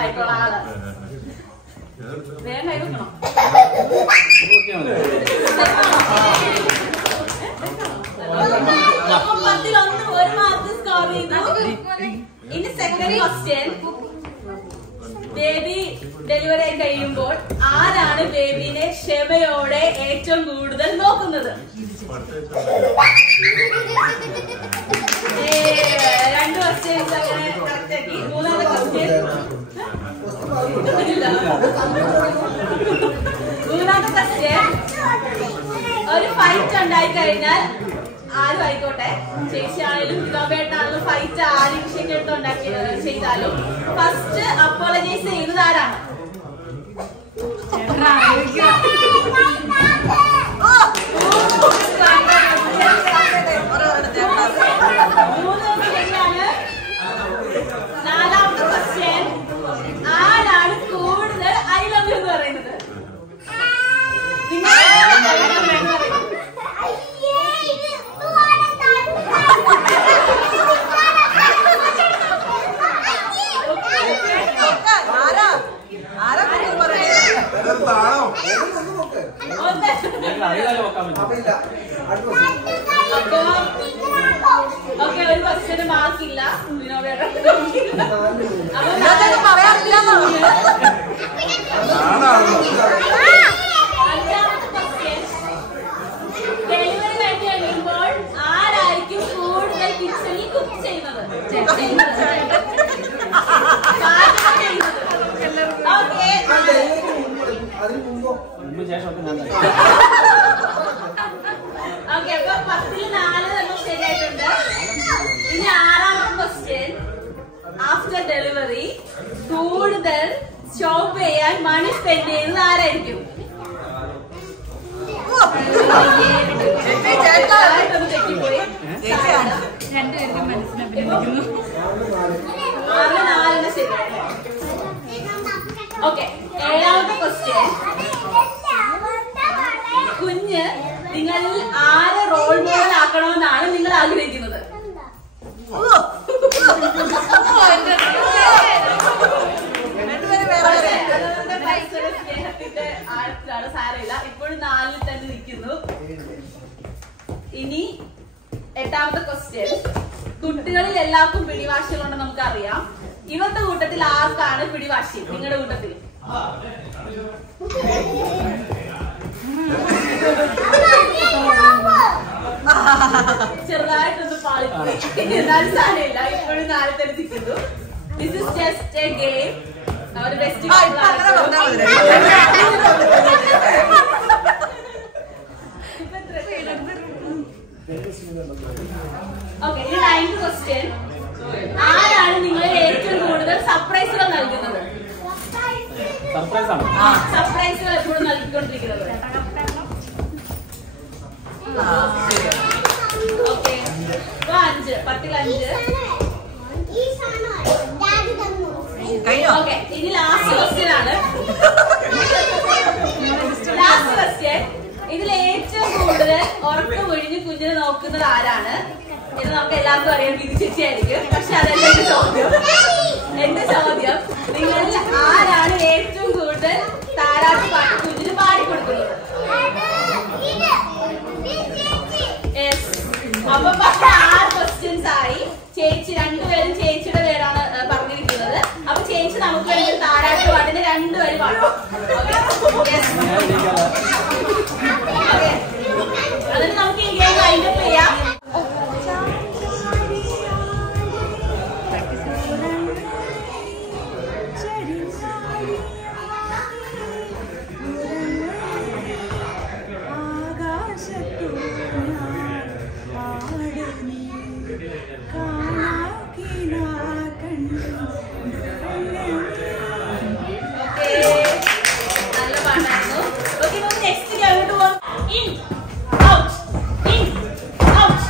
ആയിട്ടുള്ള ആള്. വേഗം കൈ വെക്കണം. അപ്പൊ 10-1 ഒരു മാർക്ക് സ്കോർ ചെയ്തു. ഇനി സെക്കൻഡ് ക്വസ്റ്റ്യൻ. ബേബി ഡെലിവറി ആയി കഴിയുമ്പോൾ ആരാണ് ബേബിനെ ക്ഷമയോടെ ഏറ്റവും കൂടുതൽ നോക്കുന്നത്? 2 ക്വസ്റ്റ്യൻസ് അങ്ങനെ കറക്റ്റ് ആക്കി. 3ാമത്തെ ക്വസ്റ്റ്യൻ. 3ാമത്തെ ക്വസ്റ്റ്യൻ. ഒരു ഫൈറ്റ് ഉണ്ടായി കഴിഞ്ഞാൽ ആരും ആയിക്കോട്ടെ, ചേച്ചിയാണെങ്കിലും ഹിതോബേട്ടാണെങ്കിലും ഫൈറ്റ് ആര് വിഷയക്കെടുത്ത് ഉണ്ടാക്കി ചെയ്താലും ഫസ്റ്റ് അപ്പോളജൈസ് ചെയ്യുന്നത് ആരാണ്? നാലാമത്തെ ക്വസ്റ്റ്യൻ. ആരാണ് കൂടുതൽ ഐ ലവ് യു എന്ന് പറയുന്നത്? ഓക്കെ, ഒരു ക്വസ്റ്റ്യന് മാർക്കില്ല. ഡെലിവറി കഴിഞ്ഞ് കഴിയുമ്പോൾ ആരായിരിക്കും കൂടുതൽ കിച്ചണിൽ കുക്ക് ചെയ്യുന്നത്? ഓക്കെ, അപ്പൊ 10-ൽ 4 നമ്മൾ ശരിയായിട്ടുണ്ട്. ഇനി 6ാമത്തെ ക്വസ്റ്റ്യൻ. ആഫ്റ്റർ ഡെലിവറി കൂടുതൽ ഷോപ്പ് ചെയ്യാൻ മണി സ്പെൻഡ് ചെയ്യുന്നത് ആരായിരിക്കും? തെറ്റിപ്പോയി. 4 ശരിയാണ്. ഓക്കെ, 7ാമത്തെ ക്വസ്റ്റ്യൻ. കുഞ്ഞ് നിങ്ങളിൽ ആരെ റോൾ മോഡൽ ആക്കണമെന്നാണ് നിങ്ങൾ ആഗ്രഹിക്കുന്നത്? സ്നേഹത്തിന്റെ ആഴത്തിലാണ്. സാരമില്ല, ഇപ്പോഴും 4-ൽ തന്നെ നിൽക്കുന്നു. ഇനി 8ാമത്തെ ക്വസ്റ്റ്യൻ. കുട്ടികളിൽ എല്ലാവർക്കും പിടിവാശികളുണ്ടെന്ന് നമുക്കറിയാം. ഇവരുടെ കൂട്ടത്തിൽ ആർക്കാണ് പിടിവാശി? നിങ്ങളുടെ കൂട്ടത്തിൽ ചെറുതായിട്ടൊന്ന് പാളിപ്പോയി. എന്നാലും സാരമില്ല, ഇപ്പോഴും 4-ൽ തന്നെ നിൽക്കുന്നു. This is just A game. ഒരു ബെസ്റ്റ്. ഓക്കെ, ഇനി 9th ക്വസ്റ്റ്യൻ. ആരാണ് നിങ്ങളിൽ ഏറ്റവും കൂടുതൽ സർപ്രൈസുകൾ നൽകുന്നത്? സർപ്രൈസുകൾ എപ്പോഴും നൽകിക്കൊണ്ടിരിക്കുന്നത്? ഓക്കെ, 5. 10-ൽ 5. ഓക്കെ, ഇനി ലാസ്റ്റ് ക്വസ്റ്റ്യൻ ആണ്. Last question. ഇതിൽ ഏറ്റവും കൂടുതൽ ഉറക്കം ഒഴിഞ്ഞ് കുഞ്ഞിനെ നോക്കുന്നത് ആരാണ്? ഇത് നമുക്ക് എല്ലാവർക്കും അറിയാം, ബിന്ദു ചേച്ചിയായിരിക്കും. പക്ഷെ അതല്ല എന്റെ ചോദ്യം. എന്റെ ചോദ്യം, നിങ്ങളിൽ ആരാണ് ഏറ്റവും കൂടുതൽ താരാട്ട് പാട്ട് കുഞ്ഞിന് പാടിക്കൊടുക്കുന്നത്? അപ്പൊ 6 ക്വസ്റ്റ്യൻസ് ആയി. ചേച്ചി 2 പേരും ചേച്ചിയുടെ പേരാണ് പറഞ്ഞിരിക്കുന്നത്. അപ്പൊ ചേച്ചി നമുക്ക് വേണ്ടി താരാട്ട് പാട്ടിന് 2 വരി പാടും. അതിന് നമുക്ക് ഈ ഗെയിം വൈൻഡപ്പ് ചെയ്യാം. നല്ല പാട്ടായിരുന്നു. Okay, next game. In, out, in, out.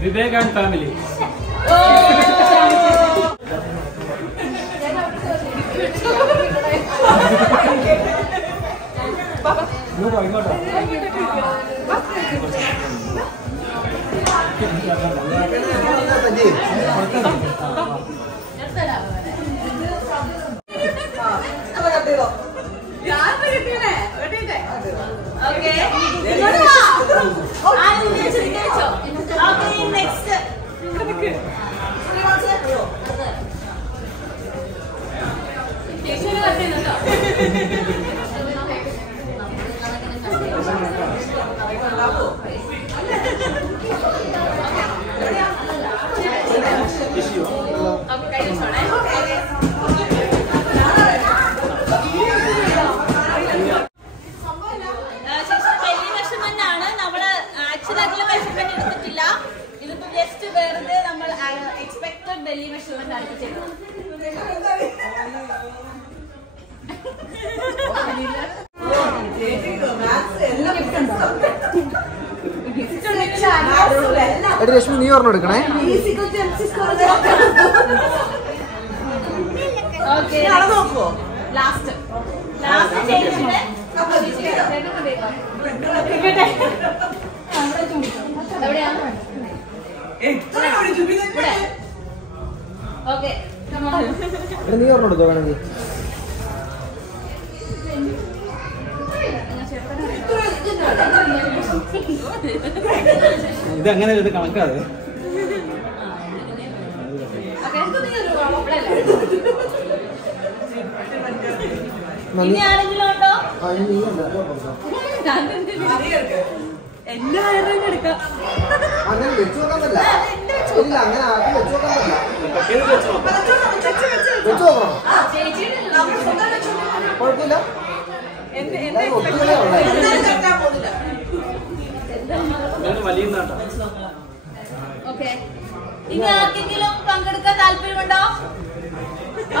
Vivek and family. Rashmi നീ ഓർമ്മ എടുക്കണേ. നീ ഓർമ്മ എടുത്തോ വേണമെങ്കിൽ. ഇതങ്ങനെ ഇത് കണക്കാതെ ഇനി ആരെങ്കിലും ഉണ്ടോ? എന്റെ ആയിരം എടുക്കാം. അങ്ങനെ വെച്ചു നോക്കാന്നല്ല, ഇല്ല അങ്ങനെ ആക്കി വെച്ചു നോക്കാന്നല്ല, വെച്ചു നോക്കണം. കുഴപ്പമില്ല. ഓക്കെ, ഇനി ആർക്കെങ്കിലും പങ്കെടുക്കാൻ താല്പര്യമുണ്ടോ?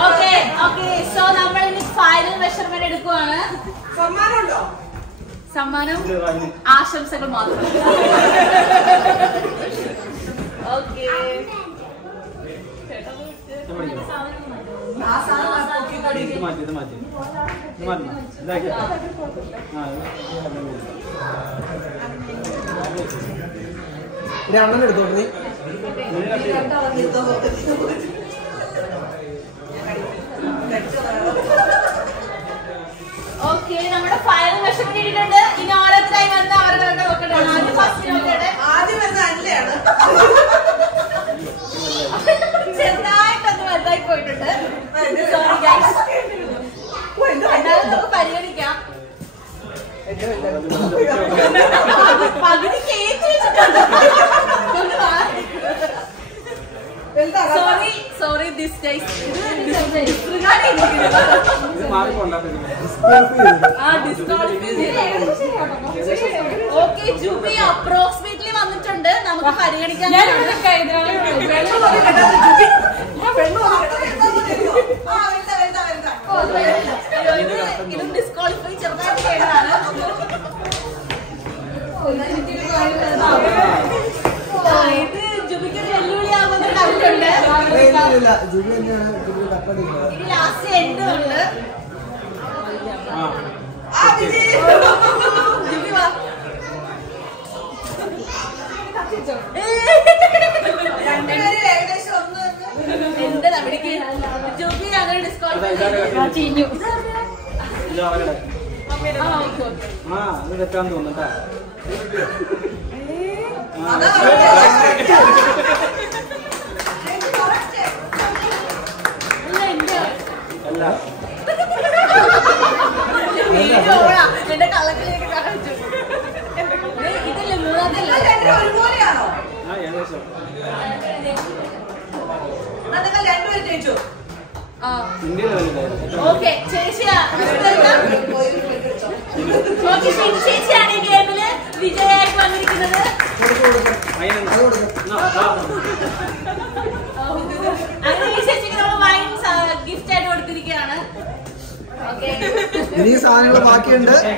ഓക്കെ ഓക്കെ, സോ നമ്മൾ ഇനി ഫൈനൽ മെഷർമെന്റ് എടുക്കുവാണ്. സമ്മാനം ആശംസകൾ മാത്രം. ഓക്കെ, രണ്ടെണ്ണം എടുത്തോട്ടെ. ഓക്കെ, നമ്മുടെ ഫൈനൽ മെഷർമെന്റ് ഇട്ടിട്ടുണ്ട്. ഇനി ഓരോരുത്തരായി വന്ന് അവരുടെ നോക്കട്ടെ. ആദ്യം ഫസ്റ്റ് നോക്കട്ടെ. ആദ്യം വരുന്ന അല്ലയാണ്, ചെറുതായിട്ടൊന്ന് വലുതായി പോയിട്ടുണ്ട്. സോറി ഗൈസ്, നമുക്ക് പരിഗണിക്കാം. പകുതി കേറ്റി വെച്ചിട്ടുണ്ട്. Sorry sorry, this guys okay. ജൂബി അപ്രോക്സിമേറ്റ്ലി വന്നിട്ടുണ്ട്, നമുക്ക് പരിഗണിക്കാൻ. ഇതും ഡിസ്ക്വാളിഫൈ ചെറുതായിട്ട് ചെയ്തതാണ്. ഇത് ജുബിക്ക് വെല്ലുവിളിയാകുന്ന കണ്ടുണ്ട്. ഇനി ലാസ്റ്റ് എൻഡ് ഉണ്ട്. ജുബി വാ. എന്റെ അവിടേക്ക് ജുബി അങ്ങനെ ഡിസ്ക്വാളിഫൈ ചെയ്തു. തെറ്റാൻ തോന്നുട്ടാ. എന്റെ കളക്കിലേക്ക് കാണിച്ചു. ഇതില്ലേ മൂന്നാമത്തെ ഒരുപോലെയാണോ? ഏകദേശം ഓക്കെ, ചേച്ചിയാ ഓക്കെ, ചേച്ചിയാണ് ഈ ഗെയിമില് വിജയായിട്ട് വന്നിരിക്കുന്നത്. അങ്ങനെ ഈ ചേച്ചിക്ക് നമ്മൾ വൈൻ ഗിഫ്റ്റ് ആയിട്ട് കൊടുത്തിരിക്കുകയാണ്. ഓക്കെ, ഇനി സാധനങ്ങൾ ബാക്കിയുണ്ട്. ഓക്കെ.